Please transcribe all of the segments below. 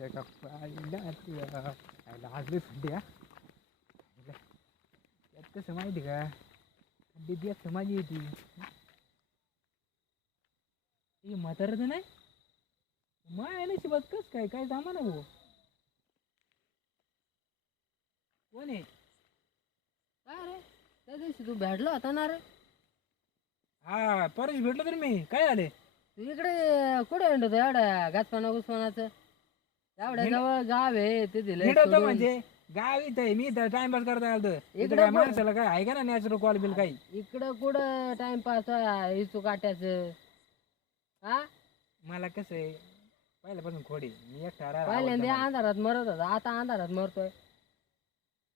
तुझ्या गप्पा आयला आज थंडी हा हिला. यात कसं माहिती का? थंडी दिवस माझी येते हे म्हातारं नाही. माय नशिबात कस काय? काय सामान ना भाऊ? कोण आहे? काय रे? त्या दिवशी तू भेटला होता ना रे? हा परत भेटलो तर मी. काय झाले? तू इकडे कुठे म्हणतो एवढ्या गाचपाना गुचपानाचं एवढ्या हिंड- जवळ गाव आहे ते दिलं हिंडवतो म्हणजे. गाव इथं आहे मी इथं टाइमपास करता आलतो इकडे इकडं काय पण- माणसाला काय आहे का ना नॅचरल कॉल बिल काही? इकडं कुठं टाइमपास इचू काट्याचं? हा? मला कसं आहे पहिल्यापासून खोडी मी एकटा राहायला पहिल्यांदा आवडतं मला. अंधारात मरत होता आता अंधारात मरतोय.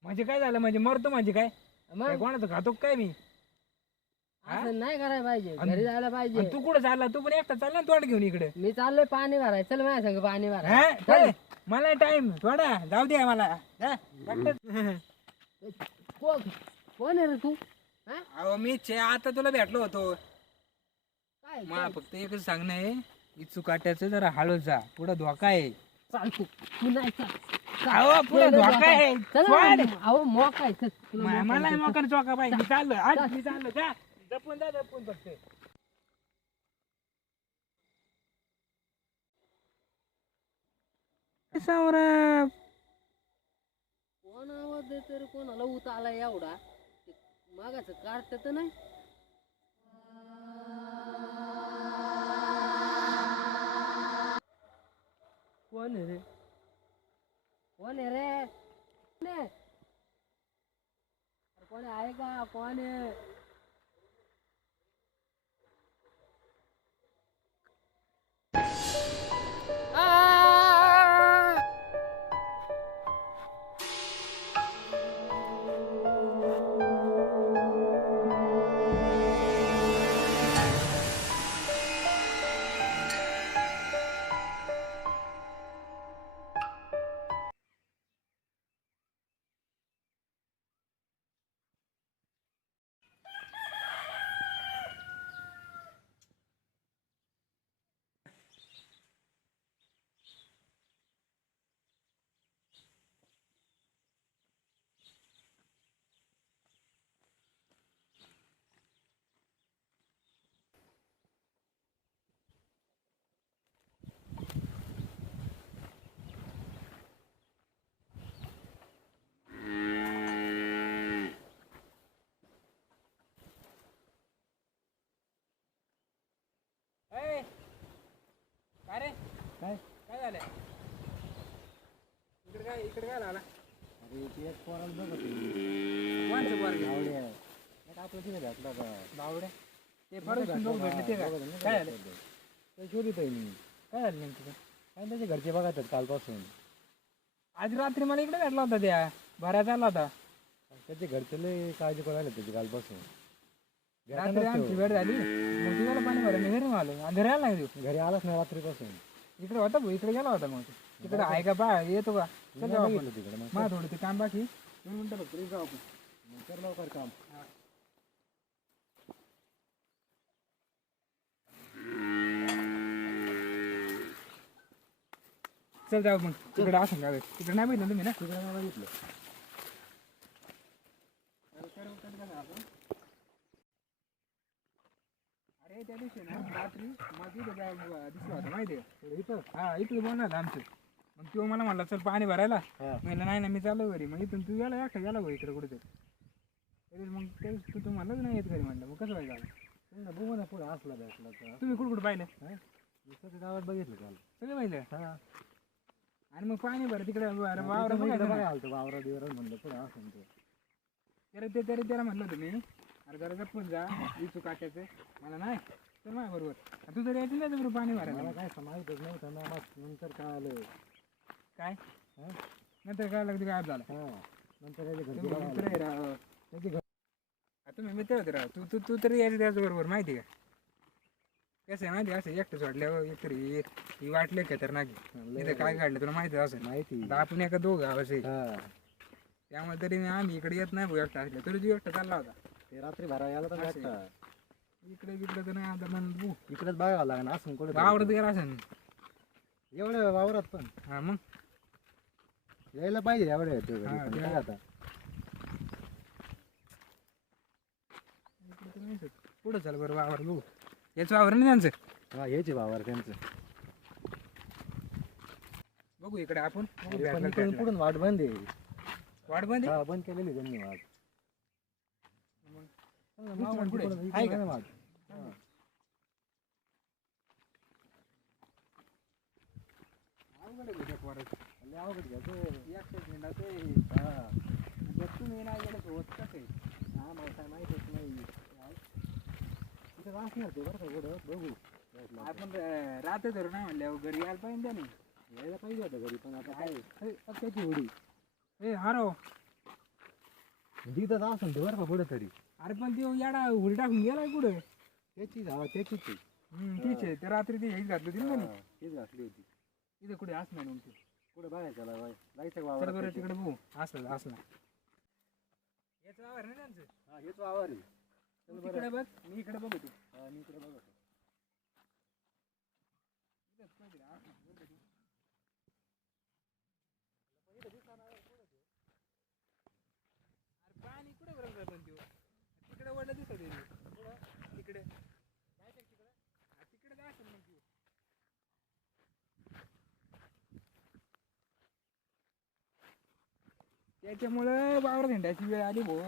म्हणजे काय झालं म्हणजे मरतो म्हणजे काय? काय मग कोणाचं खातो का काय मी? असं नाही करायला पाहिजे. घरी जायला पाहिजे. आणि तू कुठं चालला? तू पण एकटा चालला ना तोंड घेऊन इकडे. मी चाललोय पाणी भराय चल माझ्या संग पाणी भराय हा? मला टाइम थोडा. जाऊ द्या मला हा? डॉक्टर. को- कोण आहे रे तू? हा? अहो मी आता तुला भेटलो होतो. काय मला फक्त एकच सांगणं आहे. इच्छू काट्याचं जरा हळू जा. पुढं धोका आहे. चाल तू. तू नाही चाल. अहो पुढं धोका आहे. चल सोड. ना, अहो मोक आहे. चल, तुला मा- मोक मला चल. मोकर चौका पाहिजे. मी चाललो आज मी चाललो जा. जपून जा जपून फक्त सावरा कोण आवाज देतो रे कोणाला उत आला एवढा? मागाच काढत तर नाही. कोण आहे रे? कोण आहे रे? कोण आहे का? कोण आहे? एक पोराला बघत कोणचं पोरगे आपलं तिथे भेटला का बावड्या? ते परत दोघं भेटले ते काय? काय झालं? ते शोधित आहे मी. काय झालं नेमकं काय त्याचे घरचे बघत आहेत कालपासून. आज रात्री मला इकडे भेटला होता त्या. भरायचा आला होता. त्याचे घरचे लय काळजी करायला त्याची कालपासून. रात्री आमची वेळ झाली. मग पाणी भरा मी घरी आलो. घरी आला नाही घरी आलाच नाही रात्रीपासून. इकडे होता भाऊ इकडे गेला होता मग तू. तिकडे आहे का बा? येतो का चल जाऊ आपण तिकडे मग. मला थोडं ते काम बाकी. दोन मिनिटं फक्त जाऊ आपण. कर लवकर काम. चल जाऊ मग. तिकडे असं का तिकडे नाही बघितलं तुम्ही ना? तिकडे नाही बघितलं. अरे त्या दिवशी ना रात्री जा- दिसला होता माहिती आहे इथं. हा इथं बोलणार आमचं. मग तो मला म्हणला चल पाणी भरायला. हा. म्हणलं नाही ना मी चालू घरी. मग इथून तू गेला एकटा गेला घरी इकडे कुठे तरी मग ते तू तू म्हणलंच नाही येत घरी म्हणलं. मग कसं व्हायचं बघू ना पुढे असला भेटला तर. तुम्ही कुठं कुठं पाहिलं दुसऱ्या गावात बघितलं काल. सगळं पाहिलं? हा. आणि मग पाणी भर तिकडे वावर वावरा बघायचं ना. बघा आलतो वावरा बिवरा म्हणलं पुढे असं ते. तरी ते तरी त्याला म्हणलं मी अरे जरा जपून जा इचू काट्याचं मला नाही चल माझ्या बरोबर तू जर यायचं नाही तर पाणी मला भरायला. काय माहितच नव्हतं ना मग नंतर काय आलं? काय? नंतर काय लागतं गायब झाला. हा. घरचे तुम्ही मित्र आहे राव त्याचे घर तुम्ही मित्र होते राव. तू तू तू तरी यायचं त्याच बरोबर माहिती का? कसं आहे माहिती आहे, असं एकटं सोडल्यावर एकतरी ही- वाटले खतरनाक आहे. इथं काय काढलं तुला माहिती असं? माहिती आता आपण एका दोघं आवाज हा. त्यामुळे तरी मी आम्ही इकडे येत नाही भाऊ एकटा असल्या. तरी तू एकटा चालला होता. ते रात्री भरा यायला तर असं आहे. भेटता. इकडे तिकडे तर नाही आता मन बू इकडेच बघावं लागेल असं कुठे आवडत गेला असं एवढ्या वावरात पण. हा मग? यायला पाहिजे एवढ्या येतो घरी हा, पण ते काय. आता इकडे तर. पुढं चाल बरं वावर बघू याचं वावर नाही त्यांचं हा यायचे वावर त्यांचं बघू इकडे आपण बघू पण भेटलं इकडून भेटलं. पुढून वाट बंद आहे वाट बंद आहे? हा बंद केलेली त्यांनी वाट मग चला, पुढची मामा, वाट पुढे. इकडून- आहे का? आहे वाट. हा. अवघड आहे बुवा त्या वावरात. लय अवघड घ्यायचं. हिंडायचं. हा. जर तुम्ही नाही गेलं तर होत कसं आहे? हा, मला काय नाही तिथं असणार ते बरं का बघू. आपण रात्र नाही म्हणल्यावर घरी यायला पाहिजे त्याने यायला पाहिजे होतं घरी पण आता काय त्याची उडी ए हारो तिथं असं ते बरं का पुढं तरी अरे पण ते याडा उडी टाकून गेलाय कुठं त्याची हा त्याचीच आहे. तीच आहे ते रात्री ते हेच घातलं होती ना. हा, तीच घातली होती तिथे कुठे असणार मग बाय जायचं चल वावर बरं तिकडे बघू. असलं असलं. याचं वावर नाही त्यांचं? हा हेच वावर आहे. तिकडे बघ. मी इकडे बघतो. हा, मी इकडे बघतो अरे पाणी कुठे बरोबर पण त्यो तिकडे वडलं दिसत आहे ते. तिकडे हा, तिकडे जा असेल मग त्यो. त्याच्यामुळं वावर झेंडाची वेळ आली भो.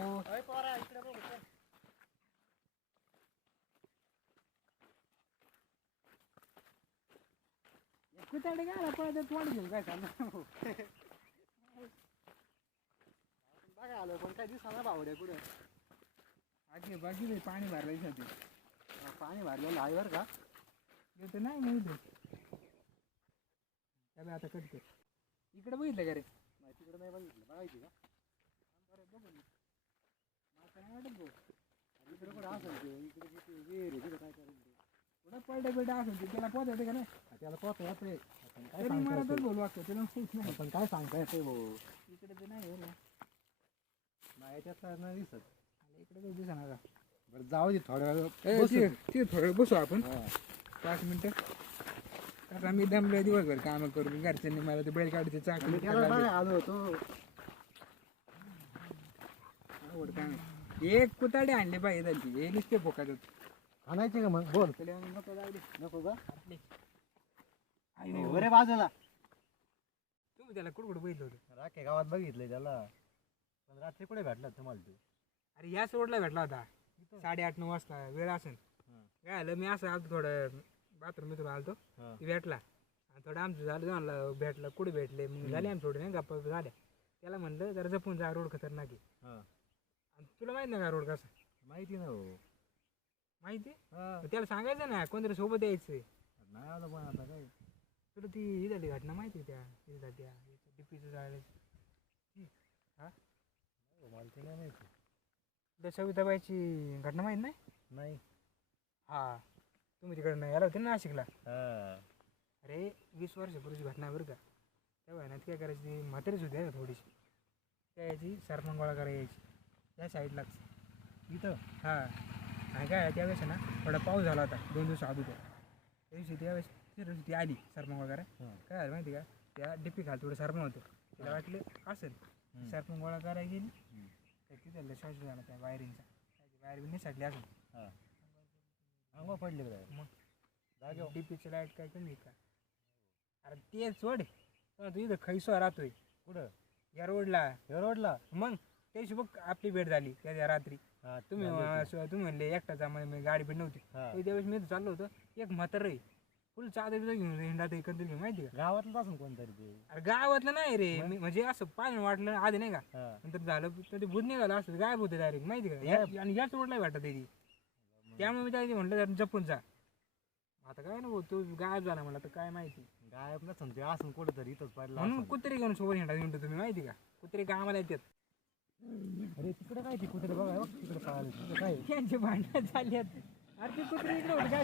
कुठाडे काय पळत तोंड घेऊन काय सांगणार बघा आलं पण काय दिसणार बावड्या पुढे आगे बाकी ते पाणी भरलं साठी पाणी भरलेलं आहे बरं का. येतं नाही नाही त्याला आता कटते इकडे बघितलं का रे? तिकडे नाही बघितलं. बघायची का? आता नाही वाटत भाऊ. इकडे कुठं असेल ते इकडे किती विहीर आहे, तिकडे काय करायचं ते? कुठं पडलं बिडा असेल ते त्याला पोहोचायचं का नाही? त्याला आपण काय तरी सांगता मला तर येते बोलू वाटतं तुला माहीत नाही. आपण काय सांगता येते भाऊ? इकडे ते नाही हो ना. नाही याच्यात काय नाही दिसत. आलं इकडे काही दिसणार का? बरं जाऊ दे थोड्या वेळ बसू. थोडं बसू आपण. हा. पाच मिनिटं. आता मी दमलोय दिवसभर काम करून घरच्यांनी मला ते बैल चाकरी त्याला बघा आलो होतो. आवड काय नाही. एक कुताडे आणले पाहिजे त्यांची हे नुसते फोकात आणायचे का मग? बोल. नको जाऊ दे. नको का? बरे बाजूला. तुम्ही त्याला कुठं कुठं बघितलं होतं राखे गावात बघितलंय त्याला. पण रात्री कुठे भेटला तुम्हाला ते? अरे या सोडला भेटला होता. साडेआठ नऊ वाजता. वेळ असेल. काय आलं मी असं आलतो थोडं बाथरूम मिथून आलतो. हा. ती भेटला. आणि थोडं आमचं झालं जाणलं भेटलं कुठे भेटले? मग झाले आमचं थोडे नाही गप्पा झाल्या. त्याला म्हणलं जरा जपून जा रोड खतरनाक आहे. हा. आणि तुला माहीत नाही का रोड कसा? माहिती ना हो. माहिती? हा. मग त्याला सांगायचं ना कोणतरी सोबत यायचं नाही आलं पण आता काय? तुला ती ही झाली घटना माहिती आहे त्या ही झाली त्या डीपीचं झालं. हो, मला ते नाही माहिती. त्या सविताबाईची घटना माहीत नाही? नाही. हा. तुम्ही तिकडं यायला होते ना नाशिकला? हा. अरे वीस वर्षापूर्वीची घटना आहे बरं का. तेव्हा आहे ना ती काय करायची ती म्हातारीच होती आहे का थोडीशी. त्या यायची सरपण गोळा करायला यायची त्या साईडलाच इथं? हां. आणि काय आहे, त्यावेळेस आहे ना थोडा पाऊस झाला होता दोन दिवस अगोदर. त्या दिवशी त्यावेळेस ती रोजी ती आली सरपण गोळा करायला. हा. काय झालं माहिती का? त्या डिपी खाली थोडं सरपण होतं. तिला वाटलं असेल. सरपण गोळा करायला गेली. तर तिथं श्वास झाला त्या वायरिंगचा. वायर बी निसटली असेल हा. अंगवा पडले काय मग? जागेवर डीपीची लाइट काय कमी आहे का? अरे ते सोड. पण तू इथं खैसो राहतोय. कुठं? या रोडला. हे रोडला? मग त्याची बघ आपली भेट झाली त्या त्या रात्री. हा तुम्ही झाली होती. स- तुम्ही म्हणले एकटाचा मध्ये गाडी भेट नव्हती. हा. तर त्यावेळेस मी इथं चाललो होतो एक म्हातार रे. फुल चादर बिदर घेऊन हिंडात एकत्र घेऊन माहिती का? गावातलंच असून कोणतरी ते. अरे गावातलं नाही रे. मी- म्हणजे असं पाहिलं वाटलं आधी नाही का? हा. नंतर झालं तर ते भूत निघालं असं गायब होते डायरेक्ट माहिती का? या- आणि याच रोडला भेटत ती. त्यामुळे मी त्याला म्हटलं जरा जपून जा. आता काय ना भाऊ, तो गायब झाला मला तर काय माहिती? गायब नसून ते असून कुठेतरी इथंच पडला म्हणून असेल. कुत्रे घेऊन सोबत हिंडा हिंडतो तुम्ही माहिती का? कुत्रे कामाला येतात. अरे तिकडे काय ते कुठे बघा बघ तिकडे पळाले तिकडे काय? त्यांचे भांडण झाले. अरे ते कुत्रे इकडे होते काय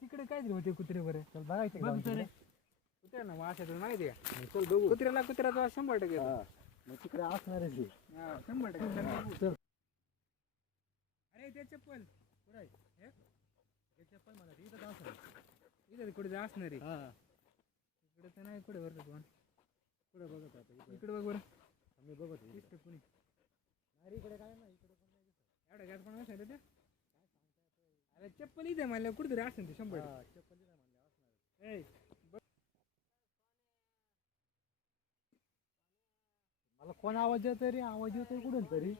तिकडे काय होते कुत्रे बरं? चल बघायचं बघ जाऊन. तिकडे. कुत्र्यांना वास येतो माहिती का? चल बघू. कुत्र्याला कुत्र्याचा शंभर टक्के येतो. हा मग तिकडे असणारच आहे हा, शंभर टक्के. चल. अरे ते चप्पल. हे? चप्पल मला इथंच असेल इथं कुठे असणार आहे. हा. इकडे तर नाही कुठे बरं कोण? पुढे बघत आता इकडे? इकडे बघ बरं. मी बघत आहे. दिसतं कुणी? अरे इकडे काय नाही इकडे पण नाही दिसत. एवढं गॅस पण असेल ते? अरे चप्पल इथे म्हणलं कुठेतरी असेल ते शंभर हा, चप्पल इथं म्हणले असणार. ए, मला कोण आवाज येतोय रे? आवाज येतोय कुठून तरी?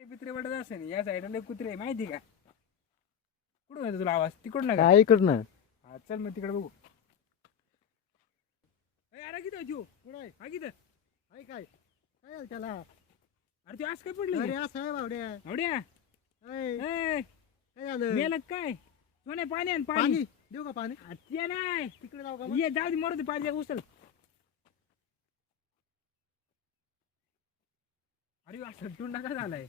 ते पित्रे वाटत असेल या साईडला लय कुत्रे आहे, माहिती का? कुठून येतो तुला आवाज? तिकडून का? काय इकडनं? हा चल मग तिकडे बघू. ए, अरे किती जो कुठं आहे हा किती आहे काय? काय झालं त्याला? अरे तू आज काय पडली? अरे असं आहे बावड्या आवड्या अय, ए काय झालं? मेलं काय? सोने पाणी आण पाणी. पाणी? देऊ का पाणी? आ, ते नाही. तिकडे जाऊ का मग? ये जाऊ दे मरू दे पाणी उचल. अरे टुंडा काय झालाय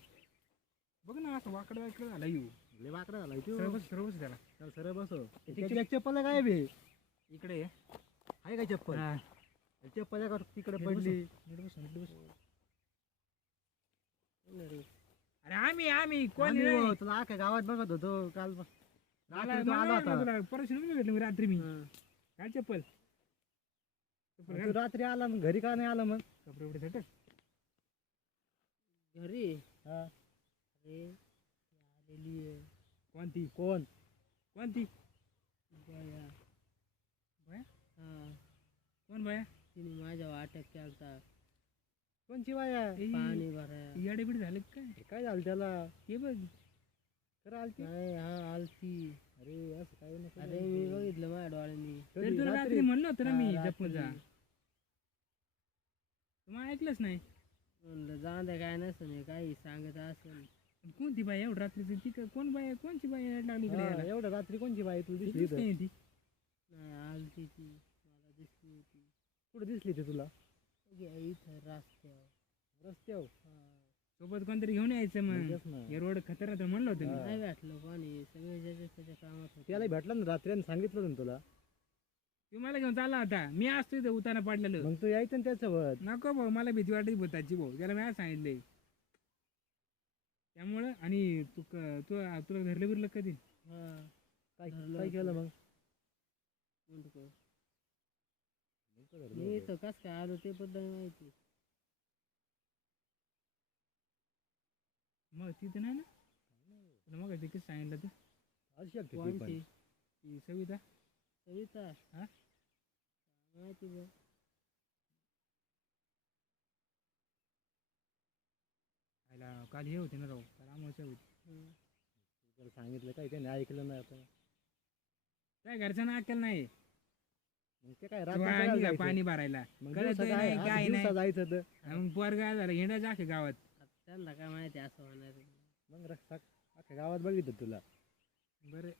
बघ ना असं वाकडं वाकडं झालं येऊ लय वाकडा झाला तू सरळ बस सरळ बस त्याला चल सरळ बसो त्याची चप्पल काय बे इकडे ये. आहे का चप्पल हा. चप्पल का तिकडे नीट बसव. पडली नीट नीट. अरे आम्ही आम्ही कोण आम्ही नाही. हो, तुला अख्ख्या गावात बघत होतो काल मला- रात्री तू मला आला होता तुला भेटली मी रात्री मी हं. काय चप्पल चप्पल तू घाल. रात्री आला मग घरी का नाही आला मग कपडे बिपडे झटक. घरी. हा. अरे आलेली आहे. कोणती? कोण? कोणती? बाया. बाया? हा. कोण बाया? तिने माझ्या वाटक केलता. कोणची बाया? पाणी भराया येडे बिडे झाले का काय काय झालं त्याला? ते बघ. खरं आलती? नाही हा आलती. अरे असं काय नको अरे मी बघितलं माझ्या डोळ्यांनी? तरी तुला रात्री? म्हणलं होतं ना मी हा, जपून जा. तुम्हाला ऐकलंच नाही. म्हणलं जाऊ द्या काय नसेल काही सांगत असेल पण कोणती बाई एवढं रात्री ती का- कोण बाई कोणची बाई यायला लागली इकडे हा, यायला? एवढं रात्री कोणची बाई तू ती दिसली दिसते इथं? नाही ती नाही आलती ती मला दिसली होती कुठं दिसली ती तुला इथं रस्त्यावर रस्त्यावर हा. सोबत कोणतरी घेऊन यायचं मग तेच ना हे रोड खतरा तर म्हणलं होतं मी. नाही भेटलं कोणी सगळे ज्याच्या त्याच्या कामात होते. त्याला भेटलं ना रात्री आणि सांगितलं होतं ना तुला तू मला घेऊन चालला होता. मी असतो इथं उताना पडलेलो. मग तू यायचं ना त्याच्यासोबत नको भाऊ मला भीती वाटत भूताची भाऊ. त्याला मी आज सांगितलंय. त्यामुळं आणि तू क- तू तुला धरलं बिरलं कधी? काय धरलं काय केलं मग? मी इथं कस काय आलो ते बद्दल माहिती. मग तिथं नाही ना? तुला मग ते किती सांगितलं तर असू शकते ती पण. कोणची ती सविता? सविता. हा? माहिती बघ आयला काल हे होते ना राव काल अमावस्या होती. त्याला सांगितलं काय त्याने ऐकलं नाही आता. काय घरच्यांना अक्कल नाही. मग ते काय रात्री जायचं? पाणी भरायला. मग दिवसा नाही, काय काय दिवसा नाही. जायचं तर आणि मग पोर काय झालं हिंडायचं अख्ख्या गावात. आता त्यांना काय माहिती असं होणार आहे. मग रस्ता अख्ख्या गावात बघितलं तुला. बरं.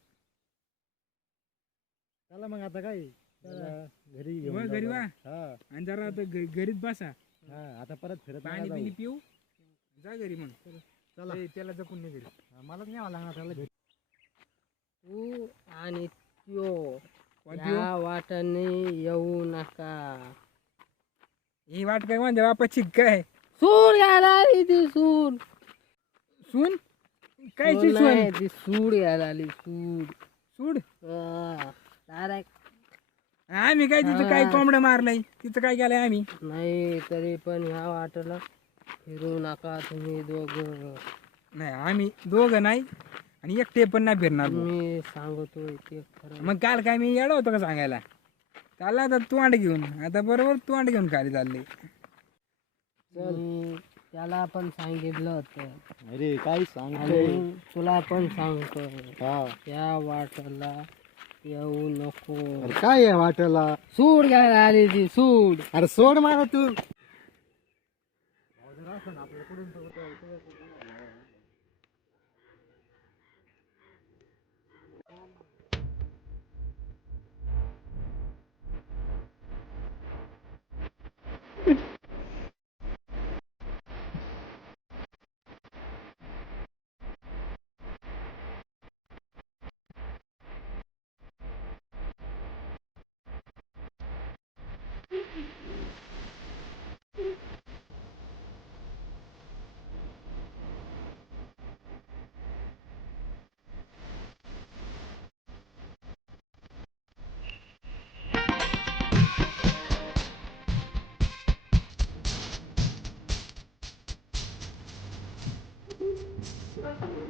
चला मग आता काय. घरी घेऊन वा, जाऊ घरी बा. वा. हा. आणि जरा आता घ- घरीच बसा. हा आता परत फिरत नका पाणी जाऊ. पिणी पिऊ. जा घरी मग. चला. ए, त्याला जपून नाही घरी. हा, मलाच न्यावं लागणार त्याला घरी. तू आणि त्यो. कोणती हो? या वाटाने येऊ नका. ही वाट काय म्हणजे बापाची काय सूर घ्यायला आली ती सूर सून? काय सून नाही, ती सूर घ्यायला आली सूर सूड? डायरेक्ट आम्ही काय तिथं काय हा. कोंबडं मारलंय? तिथं काय केलंय आम्ही? नाही तरी पण ह्या वाटेला फिरू नका तुम्ही दोघं. नाही आम्ही दोघं नाही आणि एकटे पण नाही फिरणार. मी सांगतोय ते खरं. मग काल काय मी येडा होतो का सांगायला? चालला आता तू अंड घेऊन आता बरोबर तू अंड घेऊन खाली चालले त्याला पण सांगितलं होतं. अरे काय सांग तुला पण सांगतो. हा. या वाटेला येऊ नको. अरे काय आहे वाटेला सूड घ्यायला आली ती सूड. अरे सोड मारा तू? 但是我。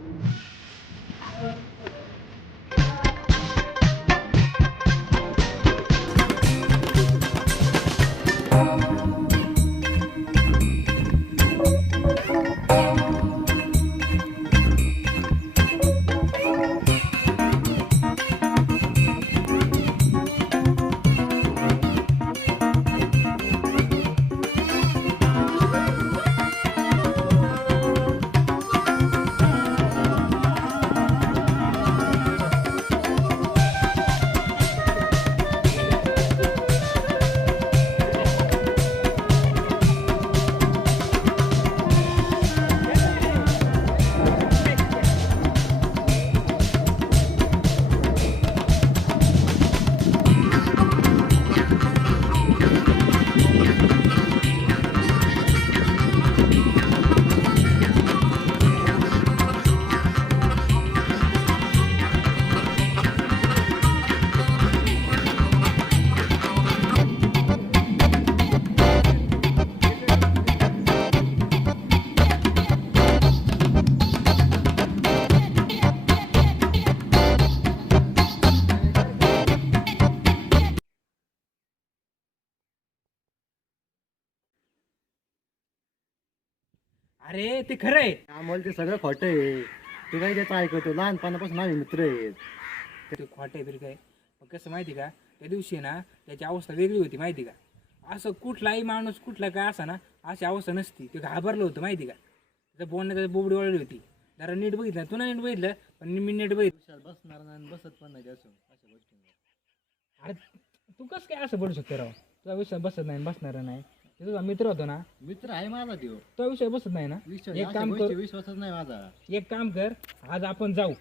अरे ते खरं आहे. आम्हाला ते सगळं खोटं आहे. तू काय त्याचं ऐकतो. लहानपणापासून आम्ही मित्र आहेत ते खोटं आहे तरी काय. मग कसं माहिती का? त्या दिवशी ना त्याची अवस्था वेगळी होती माहिती का? असं कुठलाही माणूस कुठला काय असा ना अशी अवस्था नसती. ते घाबरलं होतं माहिती का? त्याचं बोलणं त्याची बोबडी वळली होती. जरा नीट बघितलं. तू नाही नीट बघितलं पण मी नीट बघितलं. विशाल बसणार नाही बसत पण नाही असून अशा गोष्टी अरे तू कसं काय असं बोलू शकतो राव? तुझा विषय बसत नाही बसणार नाही. ते तुझा मित्र होतो ना? मित्र आहे माझा देव तो विषय बसत नाही ना? विश्वास एक काम कर. विश्वासच नाही माझा. एक काम कर आज आपण जाऊ.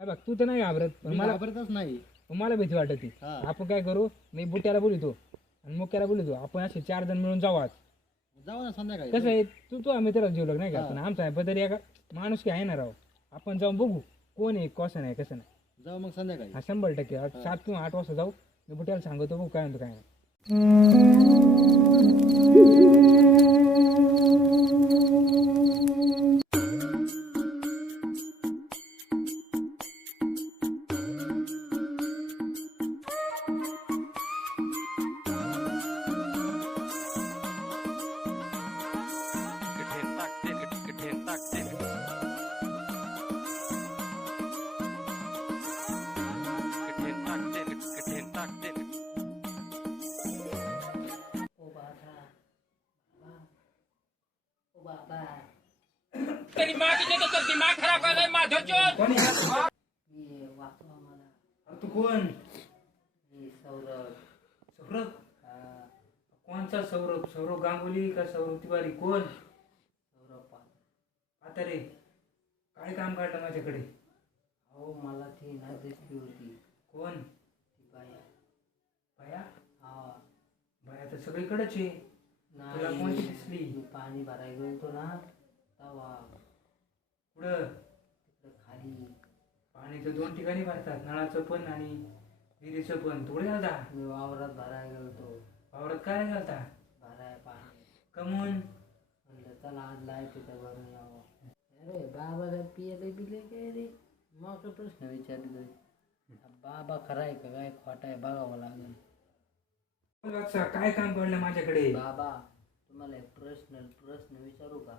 हे बघ तू तर नाही घाबरत पण मी मला घाबरतच नाही. पण मला भीती वाटत. हा. आपण काय करू? मी बुट्याला बोलितो. आणि मुक्याला बोलितो. आपण असे चार जण मिळून जाऊ आज. जाऊ ना संध्याकाळी. कसं आहे? तू तू मित्राला जेवलं नाही का? हा. पण आमचा आहे पण तरी एका माणूस की आहे ना राव? आपण जाऊन बघू. कोण आहे कसं नाही कसं नाही. जाऊ मग संध्याकाळी. हा शंभर टक्के. आज सात किंवा आठ वाजता जाऊ. मी बुट्याला सांगतो बघू काय म्हणतो काय नाही. Thank you. कोण मी सौरभ सौरभ? हा, कोणचा सौरभ? सौरभ गांगुली का सौरभ तिवारी? कोण? सौरभ पाल आता रे. काय काम काढलं माझ्याकडे? अहो मला ती ना दिसली होती. कोण? ती बाया. बाया? हा. बाया तर सगळीकडेच आहे. तुला कोणती दिसली? मी पाणी भरायला गेलतो ना तवा पुढं तिकडे खाली. पाणी तर दोन ठिकाणी भरतात नळाचं पण आणि विहिरीचं पण. थोडे घालता मी वावरात भरायला गेलतो. वावरात काय घालता भराय पाणी. कमून? म्हणलं चला आज लाय तिथं भरून यावं. अरे बाबाला पियले बिले काय रे? मग प्रश्न विचारले बाबा खरा आहे का काय? खोटा आहे बघावं लागेल. काय काम पडलं माझ्याकडे? बाबा तुम्हाला एक प्रश्न प्रश्न विचारू का?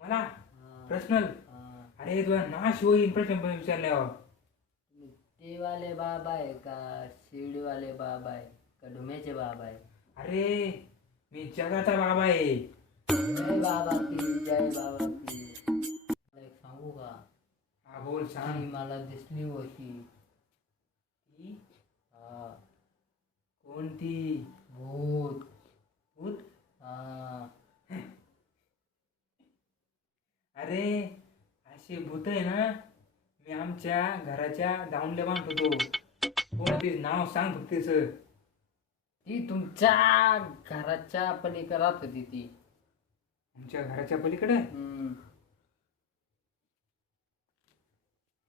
मला? हा, पर्सनल हा. अरे तुला नाश होईन प्रश्न विचारल्यावर. वाले बाबा आहे का? शिर्डीवाले बाबा आहे का? ढुम्याचे बाबा आहे. अरे मी जगाचा बाबा आहे. जय बाबा की जय बाबा की. मला एक सांगू का? हा बोल ती सांग मला दिसली होती. ती? हा. कोणती? भूत. भूत? हा. अरे अशी भूत आहे ना मी आमच्या घराच्या दावणल्या बांधतो कोणते नाव सांग फक्त. ती तुमच्या घराच्या पलीकडे राहत होती ती. आमच्या घराच्या पलीकडे? हम्म.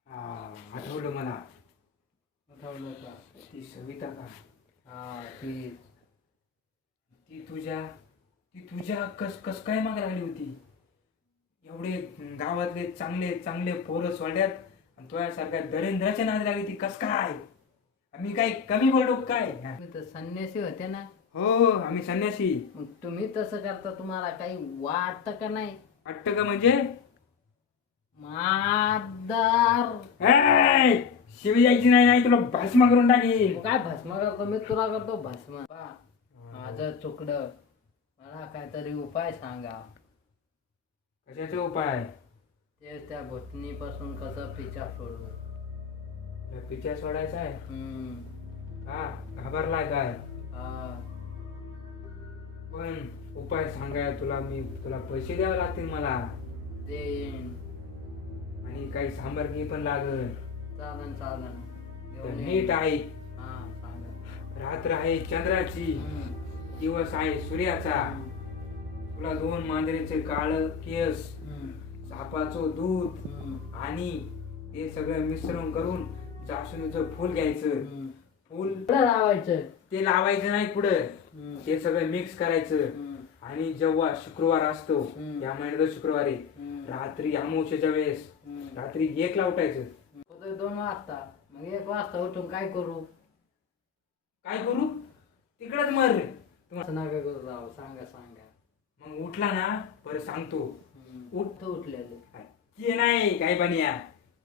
हा आठवलं मला. आठवलं का? ती सविता का? हा ती ती तुझ्या ती तुझ्या कस कस काय मागे लागली होती? एवढे गावातले चांगले चांगले पोरं सोडल्यात. आणि तुझ्यासारख्या दरेंद्राच्या नादी लागली ती कस काय? आम्ही काय कमी पडलो काय. तुम्ही तर संन्यासी होते ना. हो हो आम्ही संन्यासी. मग तुम्ही तसं करता तुम्हाला काही वाटतं का नाही? वाटतं का म्हणजे? मादार ऐ, शिवी यायची नाही नाही तुला भस्म करून टाकीन. तू काय भस्म करतो? मी तुला करतो भस्म. बा, माझं चुकलं. मला काहीतरी उपाय सांगा. कशाचा उपाय ते त्या घुटणीपासून कसं पिछा सोडू तुला पिच्या सोडायचा आहे? हम्म. का घाबरलाय काय? हा. पण उपाय सांगाय तुला मी तुला पैसे द्यावे लागतील मला. देईन. आणि काही सामग्री पण लागल. चालन चालन. तर घेऊन नीट. आहे. हा रात्र आहे चंद्राची. हम्म. दिवस आहे सूर्याचा. तुला दोन मांजरीचे काळ केस. सापाचं दूध. आणि ते सगळं मिश्रण करून जास्वंदीचं फुल घ्यायचं. फुल लावायचं ते लावायचं नाही पुढं. ते सगळं मिक्स करायचं. आणि जेव्हा शुक्रवार असतो. या महिन्यात शुक्रवारी. रात्री अमावस्याच्या वेळेस. रात्री एक ला उठायचं होतोय दोन वाजता मग एक वाजता उठून काय करू काय करू तिकडच मर राव सांगा सांगा मग उठला ना बरं सांगतो. उठ. उठतो उठलेलं. ते नाही काय बनिया.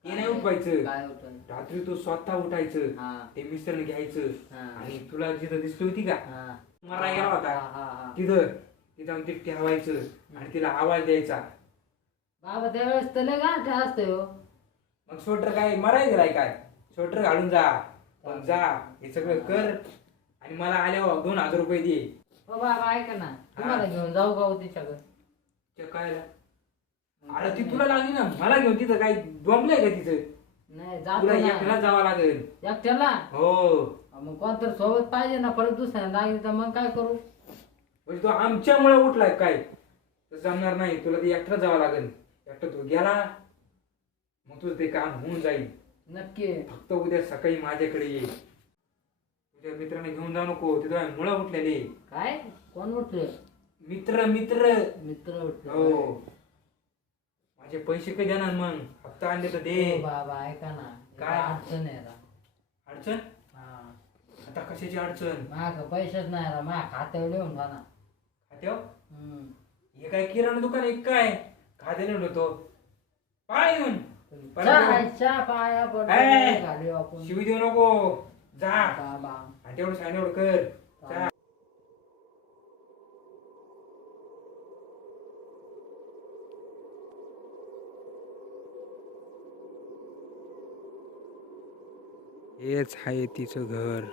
ते नाही उठवायचं. काय रात्री तू स्वतः उठायचं. हा. ते मिश्रण घ्यायचं. हा. आणि तुला जिथं दिसली होती का? हा. मला गेला होता. हा, हा, हा. तिथं तिथं जाऊन ते ठेवायचं आणि तिला आवाज द्यायचा. बाबा त्यावेळेस तर लय गाठ असते हो. मग स्वेटर काय मरायचं राय काय? स्वेटर घालून जा. पण जा. हे सगळं कर. आणि मला आल्यावर दोन हजार रुपये दे. हो बाबा ऐका ना. तुम्हाला घेऊन जाऊ हो तिच्याकडे. ते काय अरे ती तुला लागली ना. मला घेऊन तिथं काय डोंबलंय का तिथं? नाही जातो तुला ना. एकला जावं लागेल. एकट्याला? हो. मग कोणतरी सोबत पाहिजे ना परत दुसऱ्या लागली तर मग काय करू? म्हणजे तो आमच्यामुळे उठलाय काय? तर जमणार नाही. तुला ते एकटा जावं लागेल. एकटा तू गेला मग तुझं ते काम होऊन जाईल. नक्की. फक्त उद्या सकाळी माझ्याकडे ये. तुझ्या मित्राने घेऊन जाऊ नको. तिथं मुळं उठलेले. काय? कोण उठले मित्र मित्र. मित्र उठले हो. माझे पैसे कधी देणार मग? हप्ता आणले तर दे. हो बाबा ऐका ना. काय? काय? अडचण आहे रा. अडचण? हा. आता कशाची अडचण? माग पैसेच नाही रा माझ्या खात्यावर लिहून घा ना खात्याव हम्म. हे काय किराणा दुकान एक काय? खात्याने होतो पाय येऊन. परत पाया ए! पडतो घाली आपण. शिवी देऊ नको. जा. बाबा. आणि तेवढं सांग एवढं कर. जा. हेच आहे तिचं घर.